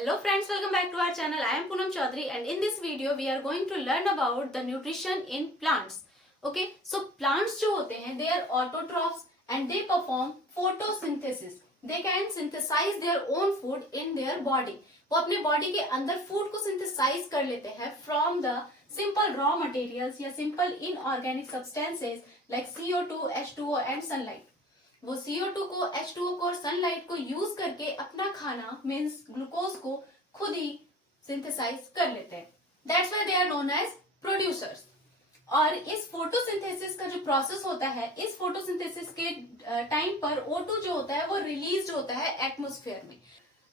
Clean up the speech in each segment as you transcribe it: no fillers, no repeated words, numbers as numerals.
Hello friends, welcome back to our channel. I am Poonam Chaudhary and in this video we are going to learn about the nutrition in plants. Okay, so plants जो होते हैं they are autotrophs and they perform photosynthesis. They can synthesize their own food in their body. वो अपने body के अंदर food को synthesise कर लेते हैं from the simple raw materials या simple inorganic substances like CO2, H2O and sunlight. वो CO2 को, H2O को और सनलाइट को यूज करके अपना खाना मीन्स ग्लूकोज को खुद ही सिंथेसाइज कर लेते हैं. That's why they are known as producers. और इस फोटोसिंथेसिस का जो प्रोसेस होता है, इस फोटोसिंथेसिस के टाइम पर O2 जो होता है वो रिलीज होता है एटमोस्फेयर में.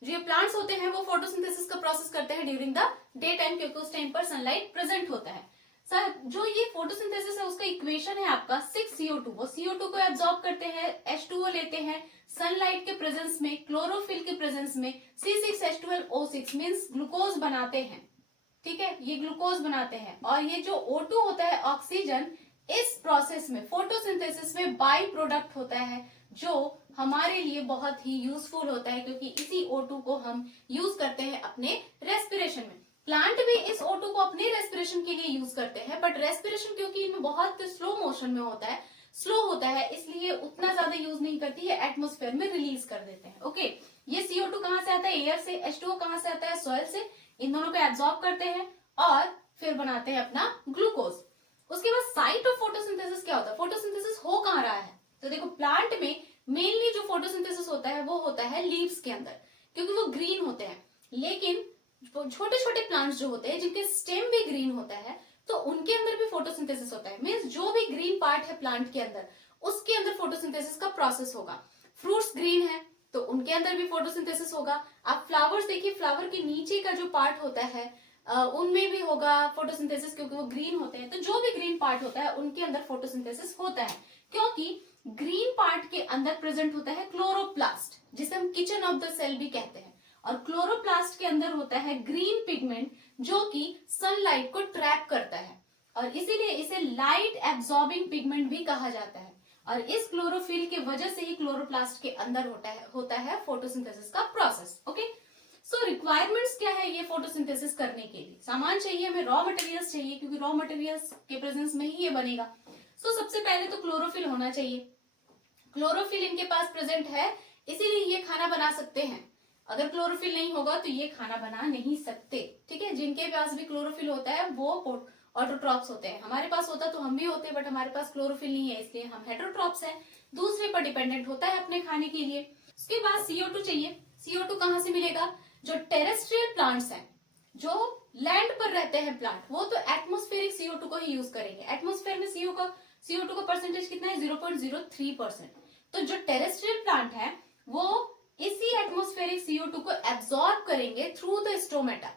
जो ये प्लांट्स होते हैं वो फोटोसिंथेसिस का प्रोसेस करते हैं ड्यूरिंग द डे टाइम, क्योंकि उस टाइम पर सनलाइट प्रेजेंट होता है. सर जो ये फोटोसिंथेसिस है उसका इक्वेशन है आपका 6CO2. वो CO2 को एब्जॉर्ब करते हैं, H2O लेते हैं सनलाइट के प्रेजेंस में, क्लोरोफिल के प्रेजेंस में C6H12O6 मींस ग्लूकोज बनाते हैं. ठीक है, ये ग्लूकोज बनाते हैं. और ये जो O2 होता है ऑक्सीजन, इस प्रोसेस में फोटोसिंथेसिस में बाई प्रोडक्ट होता है जो हमारे लिए बहुत ही यूजफुल होता है, क्योंकि इसी O2 को हम यूज करते हैं अपने रेस्पिरेशन में. प्लांट भी इस O2 को अपने रेस्पिरेशन के लिए यूज करते हैं, बट रेस्पिरेशन क्योंकि इनमें बहुत स्लो मोशन में होता है, स्लो होता है, इसलिए उतना ज्यादा यूज नहीं करती है, एटमोस्फेयर में रिलीज कर देते हैं. ओके, ये CO2 कहाँ से आता है? एयर से. H2O कहाँ से आता है? सॉइल से. इन दोनों को एब्जॉर्ब करते हैं और फिर बनाते हैं अपना ग्लूकोज. उसके बाद साइट ऑफ फोटोसिंथेसिस क्या होता है? फोटोसिंथेसिस हो कहाँ रहा है? तो देखो, प्लांट में मेनली जो फोटोसिंथेसिस होता है वो होता है लीव्स के अंदर, क्योंकि वो ग्रीन होते हैं. लेकिन छोटे छोटे प्लांट्स जो होते हैं जिनके स्टेम भी ग्रीन होता है, तो उनके अंदर भी फोटोसिंथेसिस होता है. मींस जो भी ग्रीन पार्ट है प्लांट के अंदर, उसके अंदर फोटोसिंथेसिस का प्रोसेस होगा. फ्रूट्स ग्रीन है तो उनके अंदर भी फोटोसिंथेसिस होगा. आप फ्लावर्स देखिए, फ्लावर के नीचे का जो पार्ट होता है उनमें भी होगा फोटोसिंथेसिस, क्योंकि वो ग्रीन होते हैं. तो जो भी ग्रीन पार्ट होता है उनके अंदर फोटोसिंथेसिस होता है, क्योंकि ग्रीन पार्ट के अंदर प्रेजेंट होता है क्लोरोप्लास्ट, जिसे हम किचन ऑफ द सेल भी कहते हैं. और क्लोरोप्लास्ट के अंदर होता है ग्रीन पिगमेंट, जो कि सनलाइट को ट्रैप करता है, और इसीलिए इसे लाइट एब्जॉर्बिंग पिगमेंट भी कहा जाता है. और इस क्लोरोफिल के वजह से ही क्लोरोप्लास्ट के अंदर होता है फोटोसिंथेसिस का प्रोसेस. ओके, सो रिक्वायरमेंट्स क्या है ये फोटोसिंथेसिस करने के लिए? सामान चाहिए हमें, रॉ मटेरियल्स चाहिए, क्योंकि रॉ मटेरियल्स के प्रेजेंस में ही ये बनेगा. सो सबसे पहले तो क्लोरोफिल होना चाहिए. क्लोरोफिल इनके पास प्रेजेंट है, इसीलिए ये खाना बना सकते हैं. अगर क्लोरोफिल नहीं होगा तो ये खाना बना नहीं सकते. ठीक है, जिनके पास भी क्लोरोफिल होता है वो ऑटोट्रॉप्स होते हैं. हमारे पास होता तो हम भी होते, बट हमारे पास क्लोरोफिल नहीं है, इसलिए हम हेटरोट्रॉप्स हैं. दूसरे पर डिपेंडेंट होता है अपने खाने के लिए. उसके बाद CO2 चाहिए. CO2 कहाँ से मिलेगा? जो टेरेस्ट्रियल प्लांट्स हैं, जो लैंड पर रहते हैं प्लांट, वो तो एटमोस्फेरिक CO2 को ही यूज करेंगे. एटमोस्फेयर में CO2 का परसेंटेज कितना है? 0.03%. तो जो टेरेस्ट्रियल प्लांट है वो इसी एटमोस्फेरिक CO2 को एब्सॉर्ब करेंगे थ्रू द स्टोमेटा.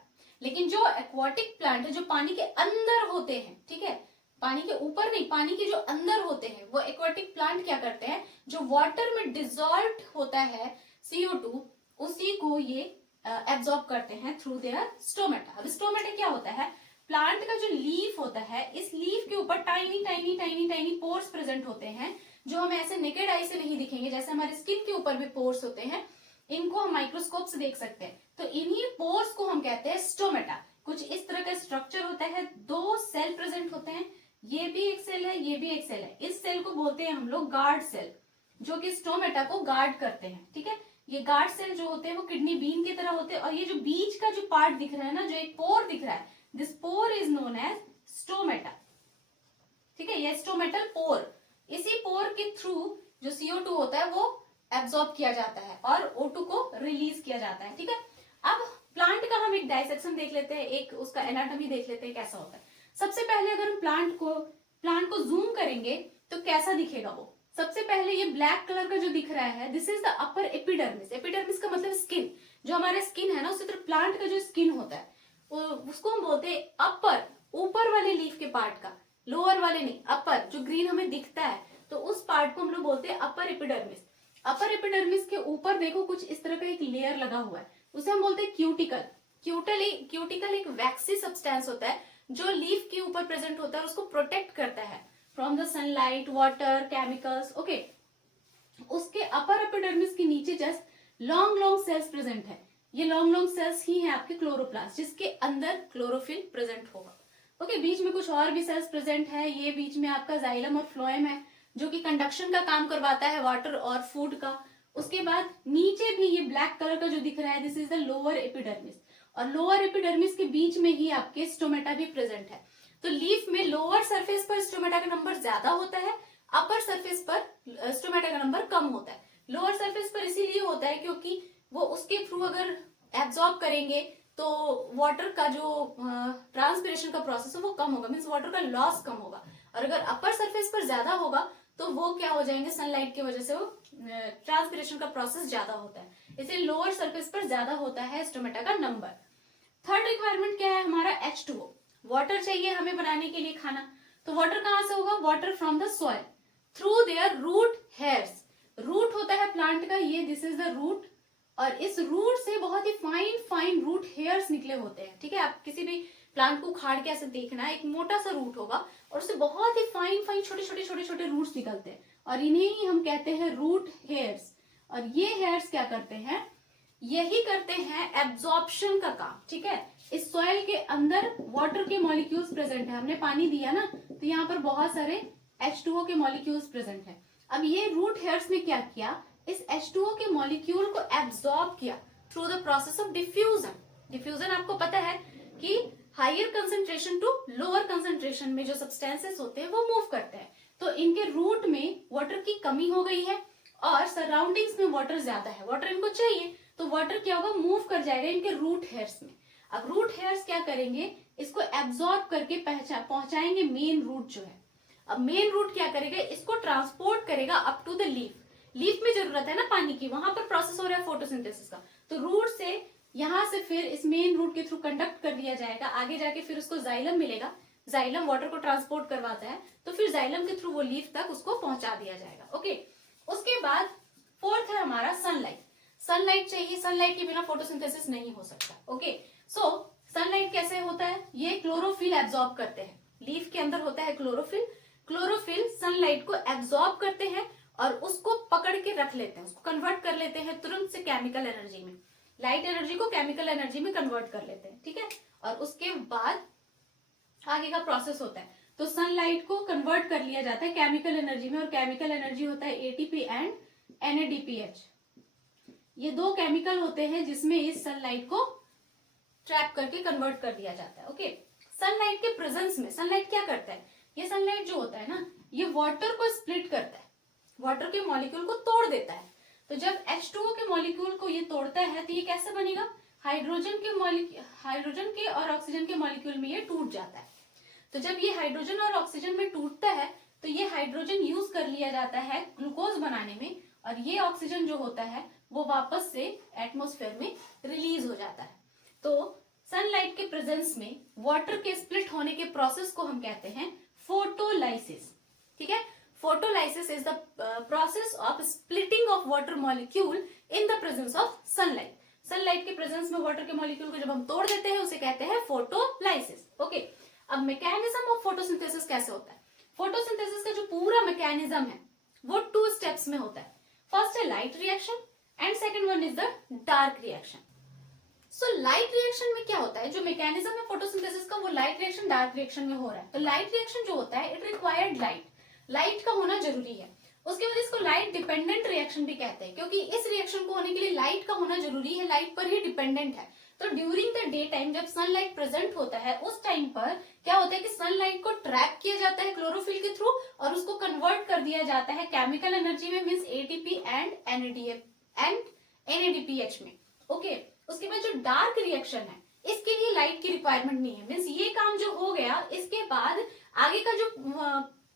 लेकिन जो एक्वाटिक प्लांट है, जो पानी के अंदर होते हैं, ठीक है, पानी के ऊपर नहीं, पानी के जो अंदर होते हैं, वो एक्वाटिक प्लांट क्या करते हैं? जो वाटर में डिसॉल्व होता है CO2, उसी को ये एब्सॉर्ब करते हैं थ्रू देयर स्टोमेटा. अब स्टोमेटा क्या होता है? प्लांट का जो लीफ होता है, इस लीफ के ऊपर tiny tiny tiny tiny pores present होते हैं, जो हमें ऐसे नेकेड आई से नहीं दिखेंगे. जैसे हमारे स्किन के ऊपर भी पोर्स होते हैं, इनको हम माइक्रोस्कोप से देख सकते हैं. तो इन्हीं पोर्स को हम कहते हैं स्टोमेटा. कुछ इस तरह का स्ट्रक्चर होता है. 2 सेल प्रेजेंट होते हैं. ये भी एक सेल है, ये भी एक सेल है. इस सेल को बोलते हैं हम लोग गार्ड सेल, जो कि स्टोमेटा को गार्ड करते हैं. ठीक है, ये गार्ड सेल जो होते हैं वो किडनी बीन की तरह होते हैं. और ये जो बीच का जो पार्ट दिख रहा है ना, जो एक पोर दिख रहा है, this pore is known as stomata. ठीक है, ये स्टोमेटल पोर. इसी पोर के थ्रू जो CO2 होता है वो एब्सॉर्ब किया जाता है और O2 को रिलीज किया जाता है. ठीक है, अब प्लांट का हम एक डाइसेक्शन देख लेते हैं, एक उसका एनाटॉमी देख लेते हैं कैसा होता है. सबसे पहले अगर हम प्लांट को जूम करेंगे तो कैसा दिखेगा वो? सबसे पहले ये ब्लैक कलर का जो दिख रहा है, this is the upper epidermis. Epidermis का मतलब स्किन. जो हमारा स्किन है ना, उसी तरह प्लांट का जो स्किन होता है उसको हम बोलते हैं अपर, ऊपर वाले लीफ के पार्ट का, लोअर वाले नहीं, अपर जो ग्रीन हमें दिखता है, तो उस पार्ट को हम लोग बोलते हैं अपर एपिडर्मिस. अपर एपिडर्मिस के ऊपर देखो कुछ इस तरह का एक लेयर लगा हुआ है, उसे हम बोलते हैं क्यूटिकल. क्यूटिकल एक वैक्सी सब्सटेंस होता है जो लीफ के ऊपर प्रेजेंट होता है और उसको प्रोटेक्ट करता है from the sunlight, water, chemicals. Okay, उसके अपर एपिडर्मिस के नीचे just long long cells present है. ये लॉन्ग लॉन्ग सेल्स ही हैं आपके क्लोरोप्लास्ट, जिसके अंदर क्लोरोफिल प्रेजेंट होगा। ओके, बीच में कुछ और भी सेल्स प्रेजेंट है। ये बीच में आपका जाइलम और फ्लोएम है जो कि कंडक्शन का काम करवाता है वाटर और फूड का। उसके बाद नीचे भी ये ब्लैक कलर का जो दिख रहा है, this is the lower epidermis, और लोअर एपिडर्मिस के बीच में ही आपके स्टोमेटा भी प्रेजेंट है। तो लीफ में लोअर सरफेस पर स्टोमेटा का नंबर ज्यादा होता है, अपर सरफेस पर स्टोमेटा का नंबर कम होता है। लोअर सरफेस पर इसीलिए होता है क्योंकि वो उसके थ्रू अगर एब्जॉर्ब करेंगे तो वाटर का जो ट्रांसपिरेशन का प्रोसेस है वो कम होगा, मीन्स वाटर का लॉस कम होगा। और अगर अपर सरफेस पर ज्यादा होगा तो वो क्या हो जाएंगे, सनलाइट की वजह से वो ट्रांसपिरेशन का प्रोसेस ज्यादा होता है, इसलिए लोअर सरफेस पर ज्यादा होता है स्टोमेटा का नंबर। थर्ड रिक्वायरमेंट क्या है हमारा, H2O, वाटर चाहिए हमें बनाने के लिए खाना। तो वाटर कहां से होगा, water from the soil through their root hairs. Root होता है प्लांट का, ये दिस इज द रूट, और इस रूट से बहुत ही फाइन फाइन रूट हेयर्स निकले होते हैं। ठीक है, आप किसी भी प्लांट को उखाड़ के ऐसे देखना, एक मोटा सा रूट होगा और उससे बहुत ही फाइन फाइन छोटे छोटे छोटे छोटे रूट्स निकलते हैं, और इन्हें ही हम कहते हैं रूट हेयर्स। और ये हेयर्स क्या करते हैं, यही करते हैं एब्जॉर्प्शन का काम। ठीक है, इस सॉइल के अंदर वाटर के मॉलिक्यूल्स प्रेजेंट है, हमने पानी दिया ना, तो यहाँ पर बहुत सारे H2O के मॉलिक्यूल्स प्रेजेंट है। अब ये रूट हेयर्स ने क्या किया, इस H2O के मॉलिक्यूल को एब्जॉर्ब किया through the process of diffusion. Diffusion आपको पता है कि higher concentration to lower concentration में जो सब्सटेंसेस होते हैं वो मूव करते हैं। तो इनके रूट में वाटर की कमी हो गई है और सराउंडिंग्स में वाटर ज्यादा है, वाटर इनको चाहिए, तो वाटर क्या होगा, मूव कर जाएगा इनके रूट हेयर्स में। अब रूट हेयर्स क्या करेंगे, इसको एब्जॉर्ब करके पहुंचाएंगे मेन रूट जो है। अब मेन रूट क्या करेगा, इसको ट्रांसपोर्ट करेगा up to the leaf. Leaf में जरूरत है ना पानी की, वहां पर प्रोसेस हो रहा है फोटोसिंथेसिस का, तो रूट से यहां से फिर इस मेन रूट के थ्रू कंडक्ट कर दिया जाएगा, आगे जाके फिर उसको जाइलम मिलेगा, जाइलम वाटर को ट्रांसपोर्ट करवाता है, तो फिर जाइलम के थ्रू वो लीफ तक उसको पहुंचा दिया जाएगा। ओके, उसके बाद फोर्थ है हमारा सनलाइट। सनलाइट चाहिए, सनलाइट के बिना फोटोसिंथेसिस नहीं हो सकता। ओके, सो सनलाइट कैसे होता है, ये क्लोरोफिल एब्जॉर्ब करते हैं, लीफ के अंदर होता है क्लोरोफिल, क्लोरोफिल सनलाइट को एब्जॉर्ब करते हैं और उसको पकड़ के रख लेते हैं, उसको कन्वर्ट कर लेते हैं तुरंत से केमिकल एनर्जी में, लाइट एनर्जी को केमिकल एनर्जी में कन्वर्ट कर लेते हैं। ठीक है, और उसके बाद आगे का प्रोसेस होता है, तो सनलाइट को कन्वर्ट कर लिया जाता है केमिकल एनर्जी में, और केमिकल एनर्जी होता है एटीपी एंड NADPH। ये दो केमिकल होते हैं जिसमें इस सनलाइट को ट्रैप करके कन्वर्ट कर दिया जाता है। ओके, सनलाइट के प्रेजेंस में सनलाइट क्या करता है, ये सनलाइट जो होता है ना, ये वाटर को स्प्लिट करता है, वाटर के मॉलिक्यूल को तोड़ देता है। तो जब H2O के मॉलिक्यूल को ये तोड़ता है तो ये कैसे बनेगा, हाइड्रोजन के और ऑक्सीजन के मॉलिक्यूल में ये टूट जाता है। तो जब ये हाइड्रोजन और ऑक्सीजन में टूटता है तो ये हाइड्रोजन यूज कर लिया जाता है ग्लूकोज बनाने में, और ये ऑक्सीजन जो होता है वो वापस से एटमॉस्फेयर में रिलीज हो जाता है। तो सनलाइट के प्रेजेंस में वाटर के स्प्लिट होने के प्रोसेस को हम कहते हैं फोटोलाइसिस। ठीक है, photolysis is the process of splitting of water molecule in the presence of sunlight. Sunlight के प्रेजेंस में वाटर के मॉलिक्यूल को जब हम तोड़ देते हैं उसे कहते हैं फोटोलाइसिस। ओके, अब मैकेनिज्म ऑफ फोटोसिंथेसिस कैसे होता है, फोटोसिंथेसिस का जो पूरा मैकेनिज्म है वो 2 स्टेप्स में होता है। फर्स्ट है light reaction and second one is the dark reaction. So light reaction में क्या होता है, जो मैकेनिज्म है फोटोसिंथेसिस का वो लाइट रिएक्शन डार्क रिएक्शन में हो रहा है। तो लाइट रिएक्शन जो होता है इट रिक्वायर्ड लाइट, लाइट का होना जरूरी है। उसके बाद इसको लाइट डिपेंडेंट रिएक्शन भी कहते हैं, क्योंकि इस रिएक्शन को होने के लिए लाइट का होना जरूरी है, लाइट पर ही डिपेंडेंट है। तो ड्यूरिंग द डे टाइम जब सनलाइट प्रेजेंट होता है उस टाइम पर क्या होता है कि सनलाइट को ट्रैप किया जाता है क्लोरोफिल के थ्रू और उसको कन्वर्ट कर दिया जाता है केमिकल एनर्जी में, मींस एटीपी एंड NADPH में। ओके, उसके बाद जो डार्क रिएक्शन है इसके लिए लाइट की रिक्वायरमेंट नहीं है, मींस ये काम जो हो गया इसके बाद आगे का जो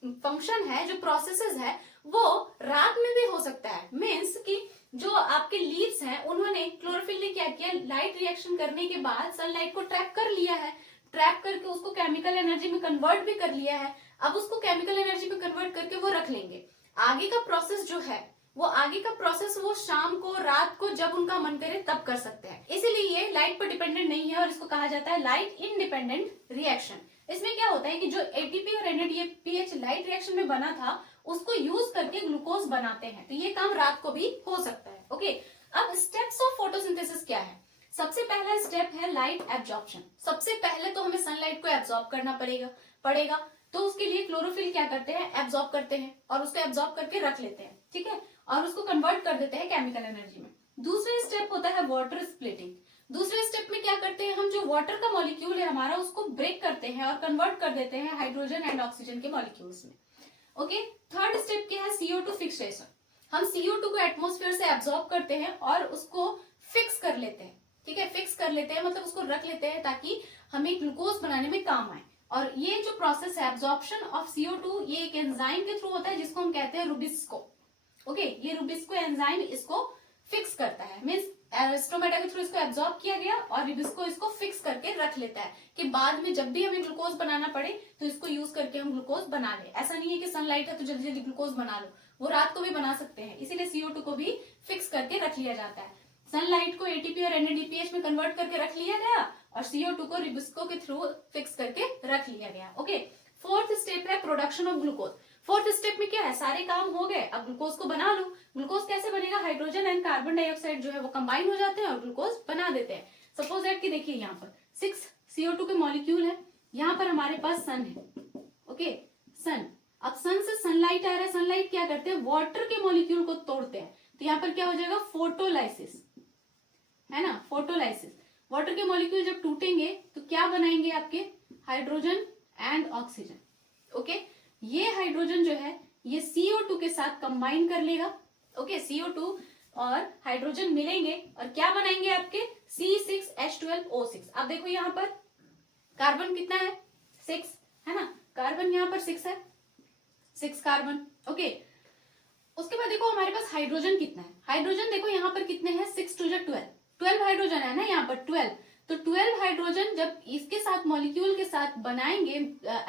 फंक्शन है, जो प्रोसेसेस है वो रात में भी हो सकता है। मींस कि जो आपके लीव्स हैं उन्होंने क्लोरोफिल ने क्या किया, लाइट रिएक्शन करने के बाद सनलाइट को ट्रैप कर लिया है, ट्रैप करके उसको केमिकल एनर्जी में कन्वर्ट भी कर लिया है। अब उसको केमिकल एनर्जी में कन्वर्ट करके वो रख लेंगे। आगे का प्रोसेस जो है वो आगे का प्रोसेस वो शाम को रात को जब उनका मन करे तब कर सकते हैं, इसीलिए ये लाइट पर डिपेंडेंट नहीं है और इसको कहा जाता है लाइट इंडिपेंडेंट रिएक्शन। इसमें क्या होता है कि जो एटीपी और NADPH लाइट रिएक्शन में बना था उसको यूज करके ग्लूकोज बनाते हैं, तो ये काम रात को भी हो सकता है। ओके, अब स्टेप्स ऑफ फोटोसिंथेसिस क्या है, सबसे पहला स्टेप है लाइट एब्जॉर्प्शन। सबसे पहले तो हमें सनलाइट को एब्जॉर्ब करना पड़ेगा। तो उसके लिए क्लोरोफिल क्या करते हैं, एब्जॉर्ब करते हैं और उसको एब्जॉर्ब करके रख लेते हैं, ठीक है, और उसको कन्वर्ट कर देते हैं केमिकल एनर्जी में। दूसरा स्टेप होता है वाटर स्प्लिटिंग। दूसरे स्टेप में क्या करते हैं हम, जो वाटर का मॉलिक्यूल है हमारा उसको ब्रेक करते हैं और कन्वर्ट कर देते हैं हाइड्रोजन एंड ऑक्सीजन के मॉलिक्यूल्स में। ओके, थर्ड स्टेप क्या है, CO2 फिक्सेशन। हम CO2 को एटमॉस्फेयर से एब्जॉर्ब करते हैं और उसको फिक्स कर लेते हैं, ठीक है, फिक्स कर लेते हैं मतलब उसको रख लेते हैं ताकि हमें ग्लूकोज बनाने में काम आए। और ये जो प्रोसेस है एब्जॉर्प्शन ऑफ CO2, ये एक एंजाइम के थ्रू होता है जिसको हम कहते हैं रुबिस्को। ओके, ये रुबिस्को एंजाइम इसको फिक्स करता है, मीन्स स्टोमेटा के थ्रू इसको एब्जॉर्ब किया गया और रुबिस्को इसको फिक्स करके रख लेता है कि बाद में जब भी हमें ग्लूकोज बनाना पड़े तो इसको यूज करके हम ग्लूकोज बना ले। ऐसा नहीं है कि सनलाइट है तो जल्दी जल्दी ग्लूकोज बना लो, वो रात को भी बना सकते हैं, इसीलिए CO2 को भी फिक्स करके रख लिया जाता है। सनलाइट को ATP और NADPH में कन्वर्ट करके रख लिया गया और CO2 को रुबिस्को के थ्रू फिक्स करके रख लिया गया। ओके, फोर्थ स्टेप है production of glucose. Fourth step में क्या है, सारे काम हो गए, अब ग्लूकोज को बना लो। ग्लूकोज कैसे बनेगा, हाइड्रोजन एंड कार्बन डाइऑक्साइड जो है वो कंबाइन हो जाते हैं और ग्लूकोज बना देते हैं। सपोज दैट कि देखिए यहाँ पर 6 CO2 के मॉलिक्यूल है, यहाँ पर हमारे पास सन है। ओके, सन, अब सन से सनलाइट आ रहा है, सनलाइट क्या करते हैं, वाटर के मॉलिक्यूल को तोड़ते हैं, तो यहाँ पर क्या हो जाएगा, फोटोलाइसिस, है ना, फोटोलाइसिस। वाटर के मॉलिक्यूल जब टूटेंगे तो क्या बनाएंगे आपके, हाइड्रोजन एंड ऑक्सीजन। ओके, ये हाइड्रोजन जो है ये CO2 के साथ कंबाइन कर लेगा। ओके, CO2 और हाइड्रोजन मिलेंगे और क्या बनाएंगे आपके, C6H12O6। अब देखो यहाँ पर कार्बन कितना है, 6 है ना, कार्बन यहाँ पर 6 है, 6 कार्बन। ओके, उसके बाद देखो हमारे पास हाइड्रोजन कितना है, हाइड्रोजन देखो यहाँ पर कितने हैं, 6 2 12, 12 हाइड्रोजन है ना यहाँ पर 12। तो 12 हाइड्रोजन जब इसके साथ मॉलिक्यूल के साथ बनाएंगे,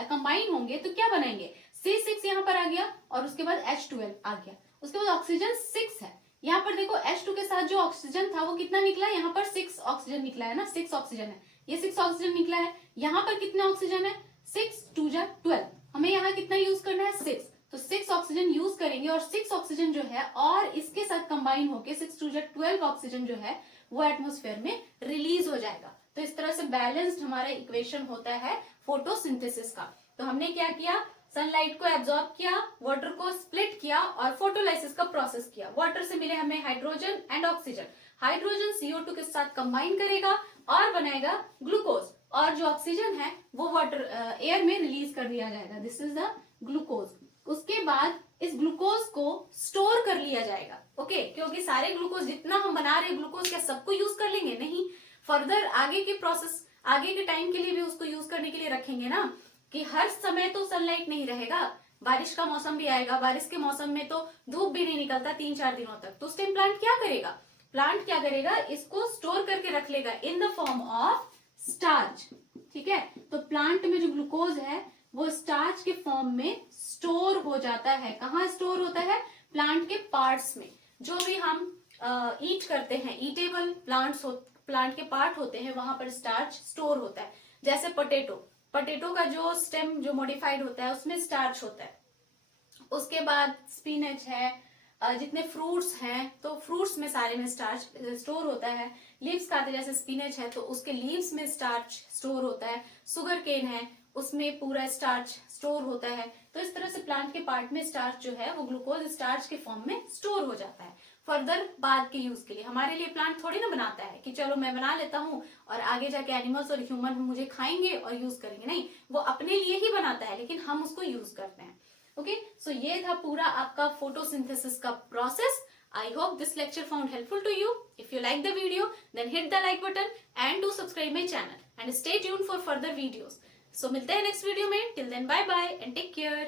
कंबाइन होंगे तो क्या बनाएंगे, C6 यहाँ पर आ गया और उसके बाद H12 आ गया। उसके बाद ऑक्सीजन 6 है, यहाँ पर देखो H2 के साथ जो ऑक्सीजन था वो कितना निकला, यहाँ पर 6 ऑक्सीजन निकला है ना, 6 ऑक्सीजन है, ये 6 ऑक्सीजन निकला है। यहाँ पर कितने ऑक्सीजन है, 6 2 12, हमें यहाँ कितना यूज करना है, 6, तो 6 ऑक्सीजन यूज करेंगे और 6 ऑक्सीजन जो है और इसके साथ कंबाइन होके 6 2 12 ऑक्सीजन जो है वो एटमॉस्फेयर में रिलीज हो जाएगा। तो इस तरह से बैलेंस्ड हमारा इक्वेशन होता है फोटोसिंथेसिस का। तो हमने क्या किया, सनलाइट को एब्जॉर्ब किया, वाटर को स्प्लिट किया और फोटोलाइसिस का प्रोसेस किया। वाटर से मिले हमें hydrogen and oxygen, hydrogen CO2 के साथ कंबाइन करेगा और बनाएगा ग्लूकोज, और जो ऑक्सीजन है वो वाटर एयर में रिलीज कर दिया जाएगा, दिस इज द ग्लूकोज। उसके बाद इस ग्लूकोज को स्टोर कर लिया जाएगा। ओके, क्योंकि सारे ग्लूकोज जितना हम बना रहे हैं ग्लूकोज क्या सबको यूज कर लेंगे, नहीं, फर्दर आगे के प्रोसेस, आगे के टाइम के लिए भी उसको यूज करने के लिए रखेंगे ना, कि हर समय तो सनलाइट नहीं रहेगा, बारिश का मौसम भी आएगा, बारिश के मौसम में तो धूप भी नहीं निकलता 3-4 दिनों तक, तो उस टाइम प्लांट क्या करेगा, इसको स्टोर करके रख लेगा in the form of starch. ठीक है, तो प्लांट में जो ग्लूकोज है वो स्टार्च के फॉर्म में स्टोर हो जाता है। कहाँ स्टोर होता है, प्लांट के पार्ट्स में, जो भी हम ईट करते हैं, ईटेबल प्लांट के पार्ट होते हैं वहां पर स्टार्च स्टोर होता है। जैसे पोटैटो का जो स्टेम जो मॉडिफाइड होता है उसमें स्टार्च होता है। उसके बाद स्पिनच है, जितने फ्रूट्स हैं तो फ्रूट्स में सारे में स्टार्च स्टोर होता है। लीव्स खाते जैसे स्पिनच है तो उसके लीव्स में स्टार्च स्टोर होता है। शुगर केन है उसमें पूरा स्टार्च स्टोर होता है। तो इस तरह से प्लांट के पार्ट में स्टार्च जो है वो ग्लूकोज स्टार्च के फॉर्म में स्टोर हो जाता है फर्दर बाद के यूज के लिए। हमारे लिए प्लांट थोड़ी ना बनाता है कि चलो मैं बना लेता हूँ और आगे जाके एनिमल्स और ह्यूमन मुझे खाएंगे और यूज करेंगे, नहीं, वो अपने लिए ही बनाता है लेकिन हम उसको यूज करते हैं। ओके, सो ये था पूरा आपका फोटोसिंथेसिस का process. I hope this lecture found helpful to you. If you like the video, then hit the like button and do subscribe my channel and stay tuned for further videos. So मिलते हैं next video में. Till then, bye bye and take care.